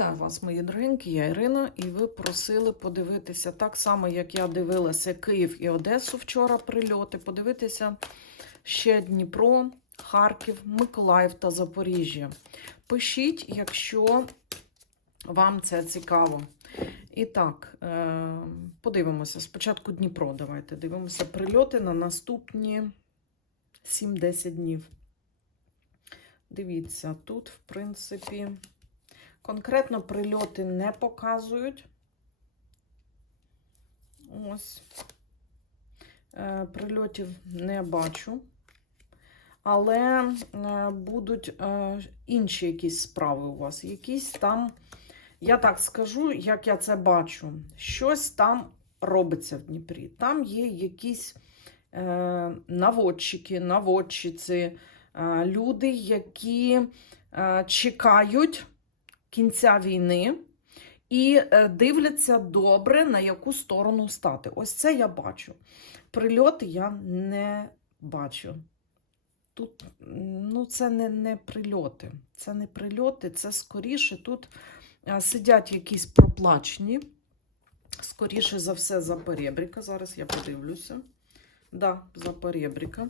Вітаю вас, мої дорогенькі, я Ірина, і ви просили подивитися так само, як я дивилася Київ і Одесу вчора прильоти. Подивитися ще Дніпро, Харків, Миколаїв та Запоріжжя. Пишіть, якщо вам це цікаво. І так, е, подивимося. Спочатку Дніпро. Давайте дивимося прильоти на наступні 7-10 днів. Дивіться, тут, в принципі, конкретно прильоти не показують. Ось. Е, Прильотів не бачу. Але е, будуть е, інші якісь справи у вас. Якісь там, я так скажу, як я це бачу, щось там робиться в Дніпрі. Там є якісь наводчики, наводчиці, люди, які чекають кінця війни і е, дивляться добре, на яку сторону стати. Ось це я бачу. Прильоти я не бачу. Тут ну, це не, не прильоти. Це не прильоти, це скоріше тут е, сидять якісь проплачені. Скоріше за все, за перебріка. Зараз я подивлюся. Да, за перебріка.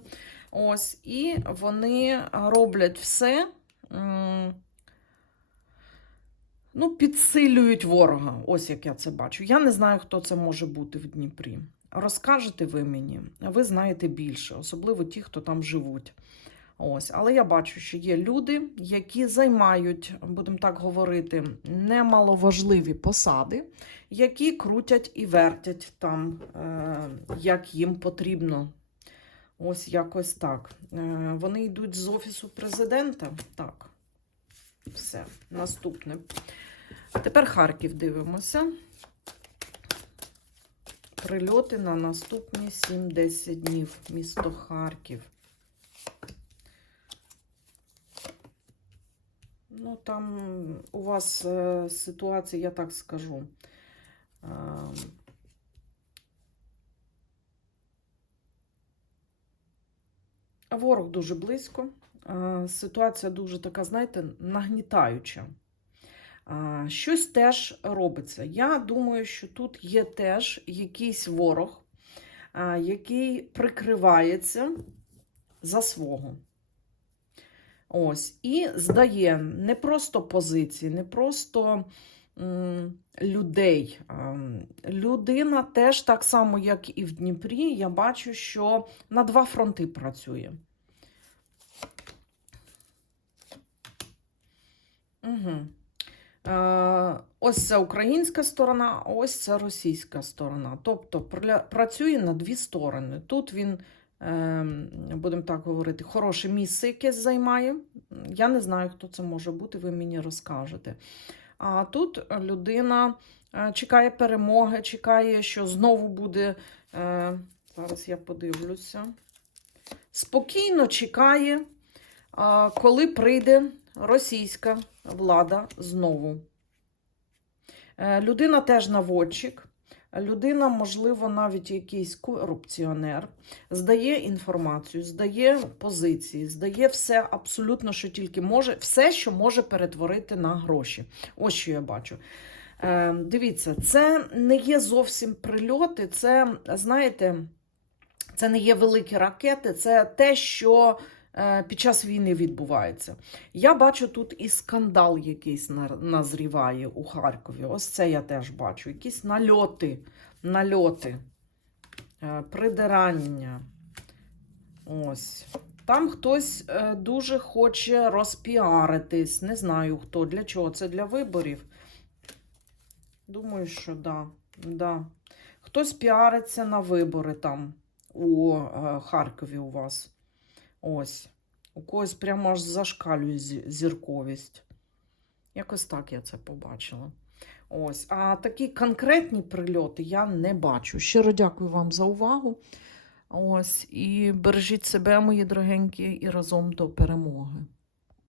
Ось, і вони роблять все. Ну, підсилюють ворога. Ось як я це бачу. Я не знаю, хто це може бути в Дніпрі. Розкажете ви мені, ви знаєте більше, особливо ті, хто там живуть. Ось, але я бачу, що є люди, які займають, будемо так говорити, немаловажливі посади, які крутять і вертять там, е, як їм потрібно. Ось якось так. Е, вони йдуть з офісу президента. Так. Все, наступне. Тепер Харків дивимося. Прильоти на наступні 7-10 днів. Місто Харків. Ну, там у вас е, ситуація, я так скажу. Е, ворог дуже близько. Е, ситуація дуже така, знаєте, нагнітаюча. Щось теж робиться. Я думаю, що тут є теж якийсь ворог, який прикривається за свого. Ось, і здає не просто позиції, не просто людей. Людина теж так само, як і в Дніпрі, я бачу, що на два фронти працює. Угу. Е, ось це українська сторона, ось це російська сторона. Тобто працює на дві сторони. Тут він, е, будемо так говорити, хороше місце якесь займає. Я не знаю, хто це може бути, ви мені розкажете. А тут людина е, чекає перемоги, чекає, що знову буде. Е, зараз я подивлюся. Спокійно чекає, коли прийде російська влада знову. Е, Людина теж наводчик. Людина, можливо, навіть якийсь корупціонер, здає інформацію, здає позиції, здає все абсолютно, що тільки може, все, що може перетворити на гроші. Ось що я бачу. Е, дивіться, це не є зовсім прильоти, це, знаєте, це не є великі ракети, це те, що під час війни відбувається. Я бачу тут і скандал якийсь назріває у Харкові. Ось це я теж бачу. Якісь нальоти, нальоти, е, придирання. Ось. Там хтось е, дуже хоче розпіаритись. Не знаю хто. Для чого? Це для виборів. Думаю, що да. да. Хтось піариться на вибори там у е, Харкові у вас. Ось. У когось прямо аж зашкалює зірковість. Якось так я це побачила. Ось. А такі конкретні прильоти я не бачу. Щиро дякую вам за увагу. Ось. І бережіть себе, мої дорогенькі, і разом до перемоги.